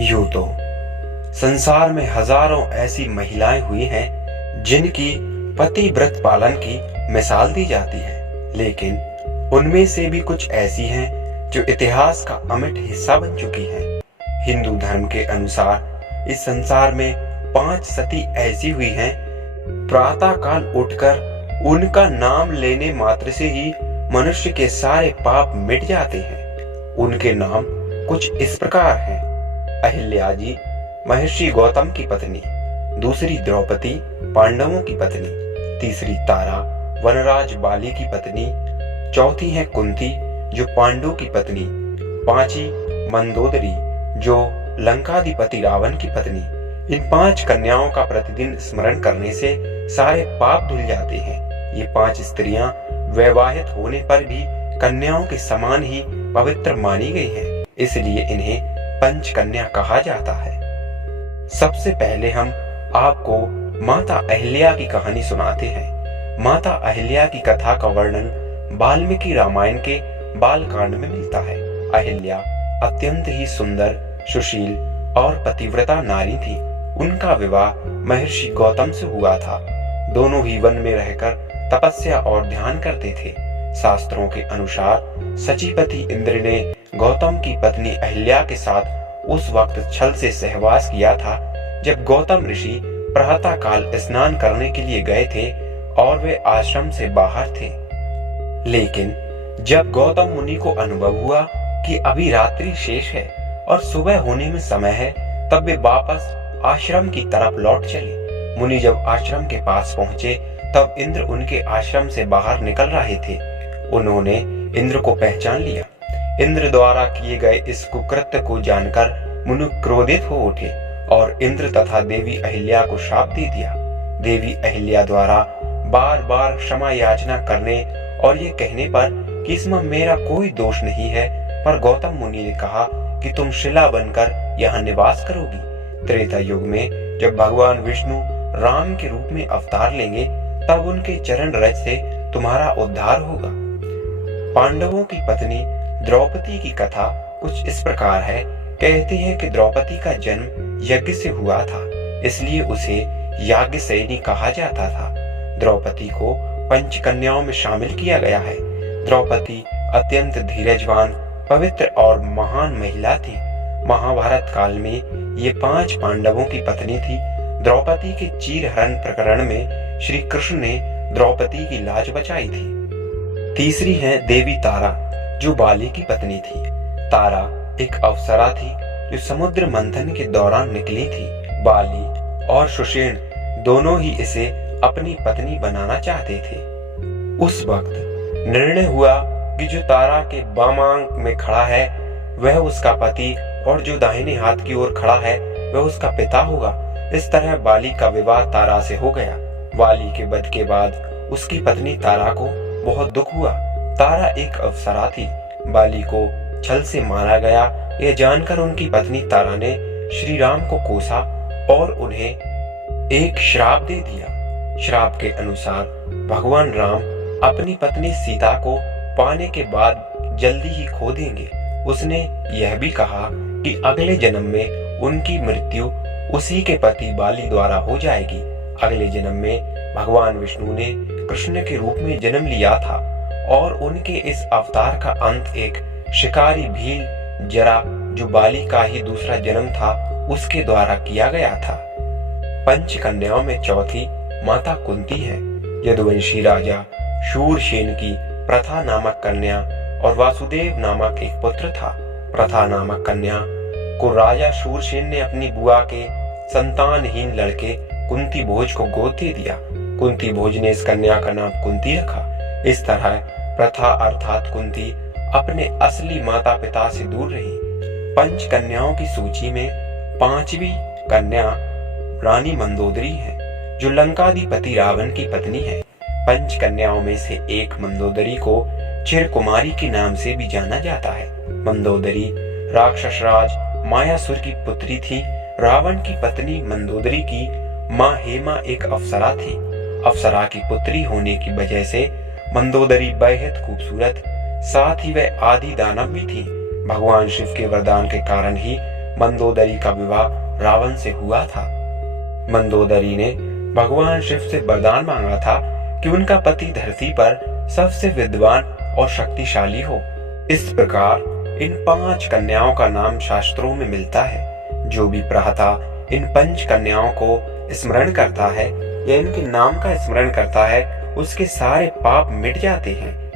यूं तो संसार में हजारों ऐसी महिलाएं हुई हैं जिनकी पति व्रत पालन की मिसाल दी जाती है, लेकिन उनमें से भी कुछ ऐसी हैं जो इतिहास का अमिट हिस्सा बन चुकी हैं। हिंदू धर्म के अनुसार इस संसार में 5 सती ऐसी हुई हैं, प्रातः काल उठकर उनका नाम लेने मात्र से ही मनुष्य के सारे पाप मिट जाते हैं। उनके नाम कुछ इस प्रकार हैं: अहिल्या जी, महर्षि गौतम की पत्नी; दूसरी द्रौपदी, पांडवों की पत्नी; तीसरी तारा, वनराज बाली की पत्नी; चौथी है कुंती, जो पांडु की पत्नी; पांचवी मंदोदरी, जो लंकाधिपति रावण की पत्नी। इन 5 कन्याओं का प्रतिदिन स्मरण करने से सारे पाप धुल जाते हैं। ये 5 स्त्रियां वैवाहित होने पर भी कन्याओं के समान ही पवित्र मानी गई हैं, इसलिए इन्हें पंचकन्या कहा जाता है। सबसे पहले हम आपको माता अहिल्या की कहानी सुनाते हैं। माता अहिल्या की कथा का वर्णन वाल्मीकि रामायण के बालकांड में मिलता है। अहिल्या अत्यंत ही सुंदर, सुशील और पतिव्रता नारी थी। उनका विवाह महर्षि गौतम से हुआ था। दोनों ही वन में रहकर तपस्या और ध्यान करते थे। शास्त्रों के अनुसार सचीपति इंद्र ने गौतम की पत्नी अहिल्या के साथ उस वक्त छल से सहवास किया था जब गौतम ऋषि प्रातः काल स्नान करने के लिए गए थे और वे आश्रम से बाहर थे। लेकिन जब गौतम मुनि को अनुभव हुआ कि अभी रात्रि शेष है और सुबह होने में समय है, तब वे वापस आश्रम की तरफ लौट चले। मुनि जब आश्रम के पास पहुंचे तब इंद्र उनके आश्रम से बाहर निकल रहे थे। उन्होंने इंद्र को पहचान लिया। इंद्र द्वारा किए गए इस कुकृत्य को जानकर मुनि क्रोधित हो उठे और इंद्र तथा देवी अहिल्या को शाप दे दिया। देवी अहिल्या द्वारा बार बार क्षमा याचना करने और ये कहने पर कि इसमें मेरा कोई दोष नहीं है, पर गौतम मुनि ने कहा कि तुम शिला बनकर यहाँ निवास करोगी। त्रेता युग में जब भगवान विष्णु राम के रूप में अवतार लेंगे, तब उनके चरण रज से तुम्हारा उद्धार होगा। पांडवों की पत्नी द्रौपदी की कथा कुछ इस प्रकार है। कहते हैं कि द्रौपदी का जन्म यज्ञ से हुआ था, इसलिए उसे याज्ञसेनी कहा जाता था। द्रौपदी को पंचकन्याओं में शामिल किया गया है। द्रौपदी अत्यंत धीरजवान, पवित्र और महान महिला थी। महाभारत काल में ये 5 पांडवों की पत्नी थी। द्रौपदी के चीरहरण प्रकरण में श्री कृष्ण ने द्रौपदी की लाज बचाई थी। तीसरी है देवी तारा, जो बाली की पत्नी थी। तारा एक अप्सरा थी जो समुद्र मंथन के दौरान निकली थी। बाली और सुषेण दोनों ही इसे अपनी पत्नी बनाना चाहते थे। उस वक्त निर्णय हुआ कि जो तारा के वामांग में खड़ा है वह उसका पति और जो दाहिने हाथ की ओर खड़ा है वह उसका पिता होगा। इस तरह बाली का विवाह तारा से हो गया। बाली के वध के बाद उसकी पत्नी तारा को बहुत दुख हुआ। तारा एक अप्सरा थी। बाली को छल से मारा गया, यह जानकर उनकी पत्नी तारा ने श्री राम को कोसा और उन्हें एक श्राप दे दिया। श्राप के अनुसार भगवान राम अपनी पत्नी सीता को पाने के बाद जल्दी ही खो देंगे। उसने यह भी कहा कि अगले जन्म में उनकी मृत्यु उसी के पति बाली द्वारा हो जाएगी। अगले जन्म में भगवान विष्णु ने कृष्ण के रूप में जन्म लिया था और उनके इस अवतार का अंत एक शिकारी भील जरा, जो बाली का ही दूसरा जन्म था, उसके द्वारा किया गया था। पंचकन्याओं में चौथी माता कुंती है। यदुवंशी राजा शूरसेन की प्रथा नामक कन्या और वासुदेव नामक एक पुत्र था। प्रथा नामक कन्या को राजा शूरसेन ने अपनी बुआ के संतानहीन लड़के कुंती भोज को गोद दे दिया। कुंती भोज ने इस कन्या का नाम कुंती रखा। इस तरह प्रथा अर्थात कुंती अपने असली माता पिता से दूर रही। पंच कन्याओं की सूची में 5वीं कन्या रानी मंदोदरी है, जो लंकाधिपति रावण की पत्नी है। पंच कन्याओं में से एक मंदोदरी को चिरकुमारी के नाम से भी जाना जाता है। मंदोदरी राक्षस राज मायासुर की पुत्री थी। रावण की पत्नी मंदोदरी की माँ हेमा एक अप्सरा थी। अप्सरा की पुत्री होने की वजह से मंदोदरी बेहद खूबसूरत, साथ ही वह आदि दानव भी थी। भगवान शिव के वरदान के कारण ही मंदोदरी का विवाह रावण से हुआ था। मंदोदरी ने भगवान शिव से वरदान मांगा था कि उनका पति धरती पर सबसे विद्वान और शक्तिशाली हो। इस प्रकार इन 5 कन्याओं का नाम शास्त्रों में मिलता है। जो भी प्रातः इन 5 कन्याओं को स्मरण करता है या इनके नाम का स्मरण करता है, उसके सारे पाप मिट जाते हैं